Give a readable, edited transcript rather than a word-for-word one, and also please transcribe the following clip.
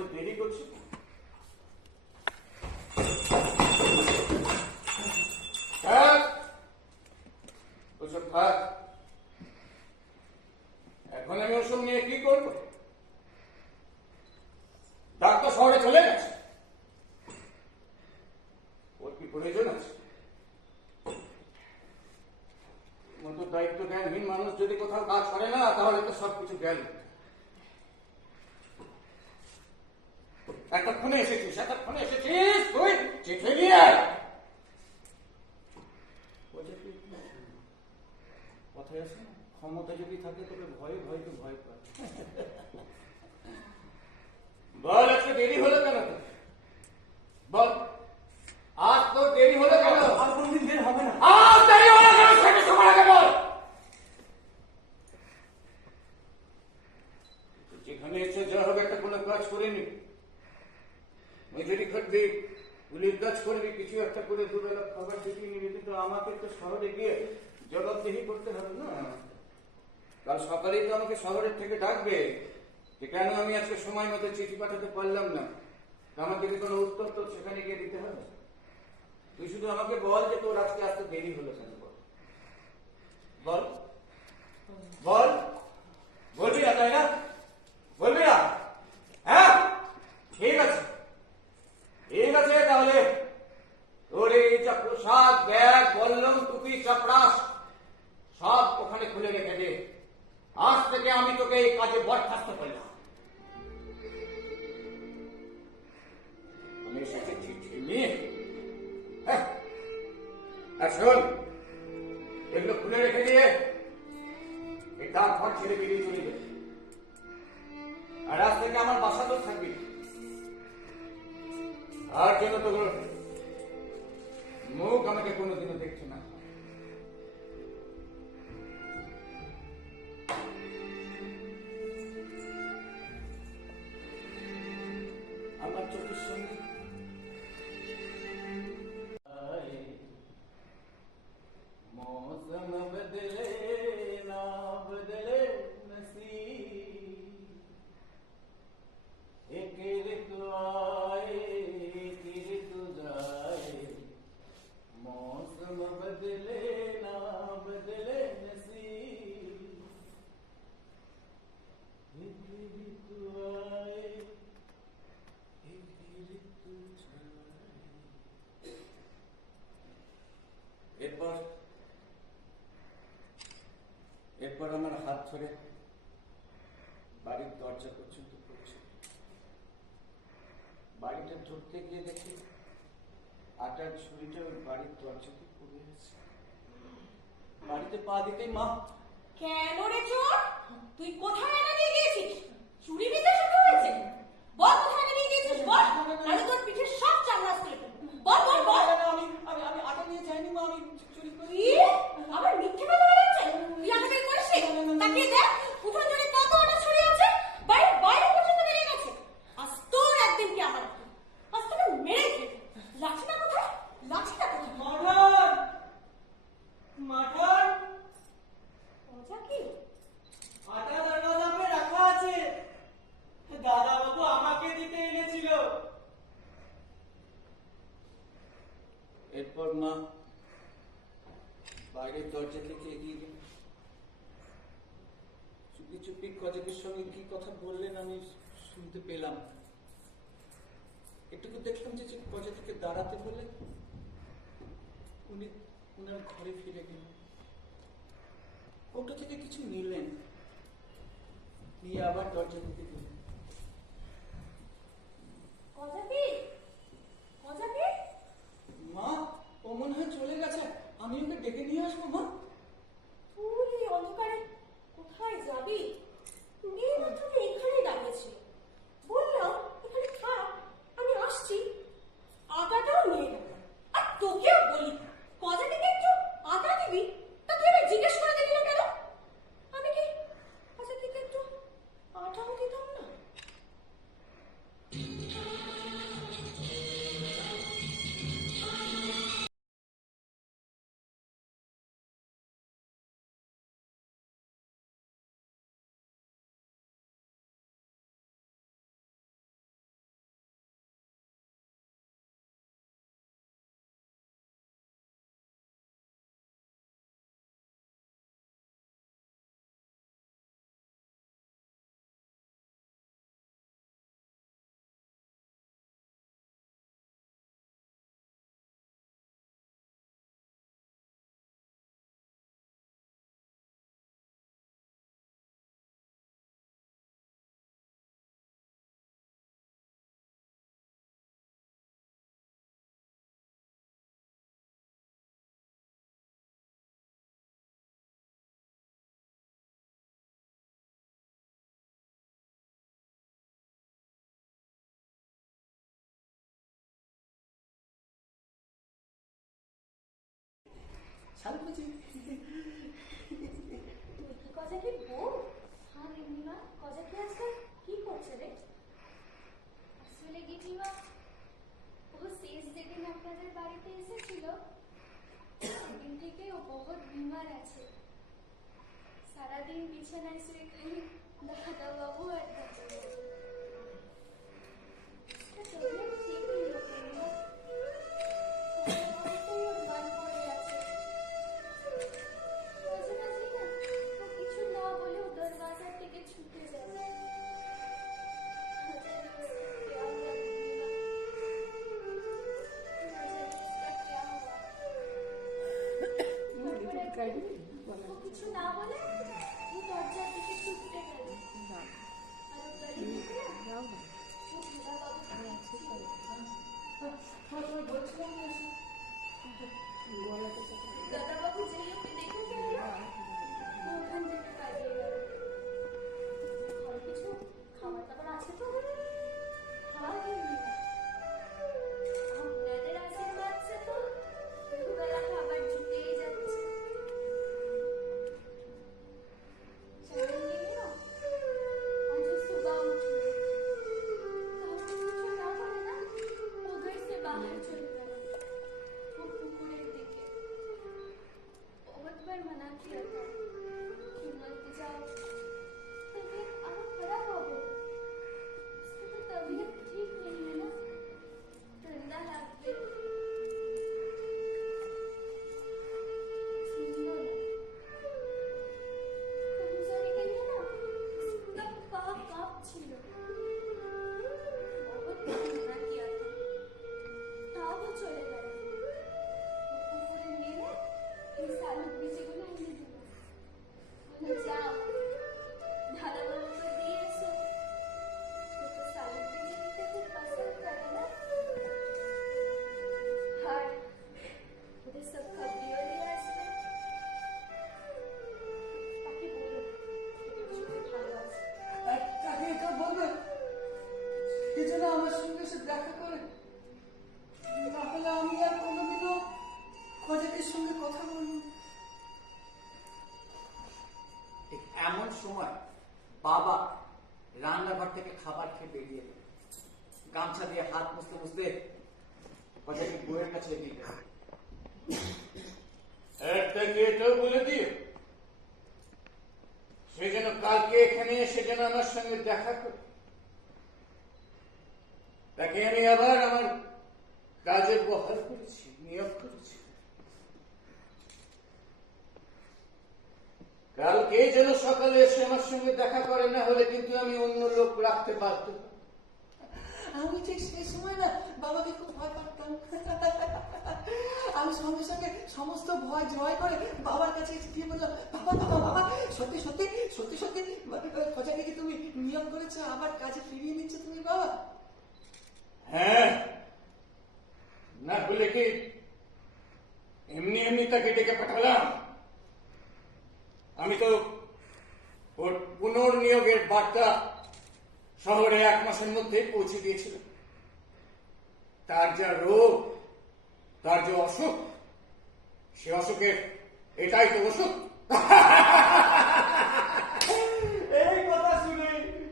এত দেরি করছি? ওসব থাক, এখন আমি ওসব নিয়ে কি করব? ডাক্তার শহরে চলে গেছে, ওর কি প্রয়োজন আছে? মতো দায়িত্ব জ্ঞানহীন মানুষ যদি কোথাও কাজ করে না, তাহলে তো সবকিছু গেল। এতক্ষণে এসেছিস তুই চিঠি নিয়ে কথায় আছে না, ক্ষমতা যদি থাকে তবে ভয় ভয়কে ভয় পায়। বল আজকে দেরি হলো কেন? বল আজ তো দেরি হলো কেন? আর কোনদিন দেরি হবে না। আজ দেরি হলো কেন সেটা সময় আগে বল। যেখানে এসে যা হবে একটা কোনো কাজ করিনি, মজুরি খাটবি, পুলিশ কাজ করবি, কিছু একটা করে দুবেলা খাবার জুটিয়ে নিবি, কিন্তু আমাকে তো শহরে গিয়ে জবাবদিহি করতে হবে না? কাল সকালেই তো আমাকে শহরের থেকে ডাকবে যে কেন আমি আজকে সময় মতো চিঠি পাঠাতে পারলাম না, আমাকে যদি কোনো উত্তর তো সেখানে গিয়ে দিতে হবে। তুই শুধু আমাকে বল যে তোর আজকে আসতে দেরি হলো কেন, বল বল। বলবি না তাই না? বলবি না? হ্যাঁ ঠিক আছে, ঠিক আছে, তাহলে তোর এই যা পোশাক, ব্যাগ, বললম, টুপি, চাপড়াস সব ওখানে খুলে রেখে দে। আজ থেকে আমি তোকে এই কাজে বরখাস্ত করলাম। আমি এসেছি চিঠি নিয়ে। হ্যাঁ, আর শোন, এগুলো খুলে রেখে দিয়ে এই ডাক ঘর ছেড়ে বেরিয়ে চলে যাবে। আর আজ থেকে আমার বাসা তো থাকবি, আর যেন তোর মুখ আমাকে কোনোদিনও দেখছে না। আমার চোখের সঙ্গে मौसम बदले ना बदले नसीब, एक ऋतु आए एक ऋतु जाए, मौसम बदले ना बदले नसीब, एक ऋतु आए एक ऋतु जाए। এরপর আমার হাত ধরে বাড়ির দরজা পর্যন্ত পৌঁছে, বাড়িটা ঢুকতে গিয়ে দেখি আটার ঝুড়িটা ওই বাড়ির দরজাতে পড়ে আছে। বাড়িতে পা দিতেই মা, কেন রে চোর, তুই কোথায় আটা দিয়ে গিয়েছিস? চুরি দিতে শুরু হয়েছে? বল কোথায় আটা দিয়ে গিয়েছিস, বল, নাহলে তোর পিঠের সব চামড়া খুলে ফেলবো। বল বল বল। আমি আটা নিয়ে যাইনি মা, আমি চুরি করি। আবার মিথ্যে কথা বলছিস? তুই আটা বের করিস? তাকিয়ে দেখ উঠোন জুড়ে কত আটা ছড়িয়ে আছে, বাইরে বাইরে পর্যন্ত বেরিয়ে গেছে। আজ তোর একদিন কি আমার একদিন, আজ তোকে মেরে খেয়ে। লাঠিটা কোথায়, লাঠিটা কোথায়? মাঠান, মাঠান, মজা কি? আটা দরজা পে রাখা আছে, দাদা বাবু আমাকে দিতে এনেছিল। এরপর মা বাইরের দরজা থেকে এগিয়ে গেল। চুপি চুপি কজকের সঙ্গে কি কথা বললেন আমি শুনতে পেলাম। এটুকু দেখলাম যে কজা থেকে দাঁড়াতে বলে উনি ওনার ঘরে ফিরে গেলেন। কৌটো থেকে কিছু নিলেন, নিয়ে আবার দরজা দিতে গেলেন। মা, ও মনে হয় চলে গেছে, আমি ওকে ডেকে নিয়ে আসবো। মা, তুই এই অন্ধকারে কোথায় যাবি? এই মাত্র এখানেই দাঁড়িয়েছিল, বললাম এখানে থাক, আমি আসছি। আটাটাও নিয়ে গেল। আর তোকেও বলি কজাটিকে একটু আটা দিবি, তা তুই আমি জিজ্ঞেস করে দিলি না কেন? আমি কি কজাটিকে একটু আটাও দিতাম না? শালকুচি। তুই কি কজাকে বউ? হ্যাঁ গিন্নিমা, কজাকে আজকাল কি করছে রে? আসলে গিন্নিমা, ও শেষ যেদিন আপনাদের বাড়িতে এসেছিল সেদিন থেকে ও বহুত বিমার আছে। সারাদিন বিছানায় শুয়ে খালি দাদা বাবু আর দাদা বাবু। তবিয়ত ঠিক নেই ওর গিন্নিমা। ওর গান পড়ে আছে। মাঝে মাঝেই না ও কিছু না বলেও দরওয়াজার দিকে ছুটে যাবে। কিছু না বলে ও দরজার দিকে ছুটতে গেল আর ও গাড়ি ঢুকে দাদাবাবু যেই ওকে দেখে ফেলল ও ওখান থেকে পালিয়ে গেল। ঘরে কিছু খাবার দাবার আছে তো? হ্যাঁ গিন্নিমা, আপনাদের আশীর্বাদ আছে তো দুবেলা খাবার জুটেই যাচ্ছে। জানেন গিন্নিমা, আজ सुबह उठी काहू কিছু না বলে না ও घर से बाहर चल गया। वो पुकुरेर दिके बहुत बार मना किया था कि मत जाओ, तबीयत और खराब हो गई। उसकी तो तबीयत ठीक नहीं है ना, ठंडा लगता है। सुनो ना, कमजोरी के लिए ना उसका पाप काप छिलो। बहुत मना किया था, ताও वो चले गए। वो पुकुरे নিয়ে এই শালুক বীজগুলো এনে দিল। বলে যাও দাদাবাবুকে দিয়ে এসো, ও তো শালুক বীজ খেতে খুব পছন্দ করে না। আর ওদের সব খাবিও দিয়ে আসবে। তাকে বলো ওদের সঙ্গে ভালো আছে। আর তাকে এটা বলবে কি যেন আমার সঙ্গে এসে দেখা করে, না হলে আমি আর কোনোদিনও কজাকের সঙ্গে কথা বলবো। ঠিক এমন সময় বাবা রান্নাঘর থেকে খাবার খেয়ে বেরিয়ে এলো। গামছা দিয়ে হাত মুছতে মুছতে কজাকে বউয়ের কাছে এগিয়ে গেল। একটা এটাও বলে দিও সে যেন কালকে এখানে এসে যেন আমার সঙ্গে দেখা করে। তাকে আমি আবার আমার কাজে বহাল করেছি, নিয়োগ করেছি। কালকে যেন সকালে এসে আমার সঙ্গে দেখা করে, না হলে কিন্তু আমি অন্য লোক রাখতে বাধ্য হব। আমি ঠিক সেই সময় না বাবাকে খুব ভয় পাচ্তাম। আমি সঙ্গে সঙ্গে সমস্ত ভয় জয় করে বাবার কাছে গিয়ে বললাম, বাবা বাবা বাবা, সত্যি সত্যি সত্যি সত্যি খোঁজাকে কি তুমি নিয়োগ করেছো, আবার কাজে ফিরিয়ে নিচ্ছ তুমি বাবা? হ্যাঁ, না হলে কি এমনি এমনি তাকে ডেকে পাঠালাম? আমি তো ওর পুনর্নিয়োগের বার্তা শহরে 1 মাসের মধ্যেই পৌঁছে দিয়েছিলাম। তার যা রোগ, তার যে অসুখ, সে অসুখের এটাই তো ওষুধ।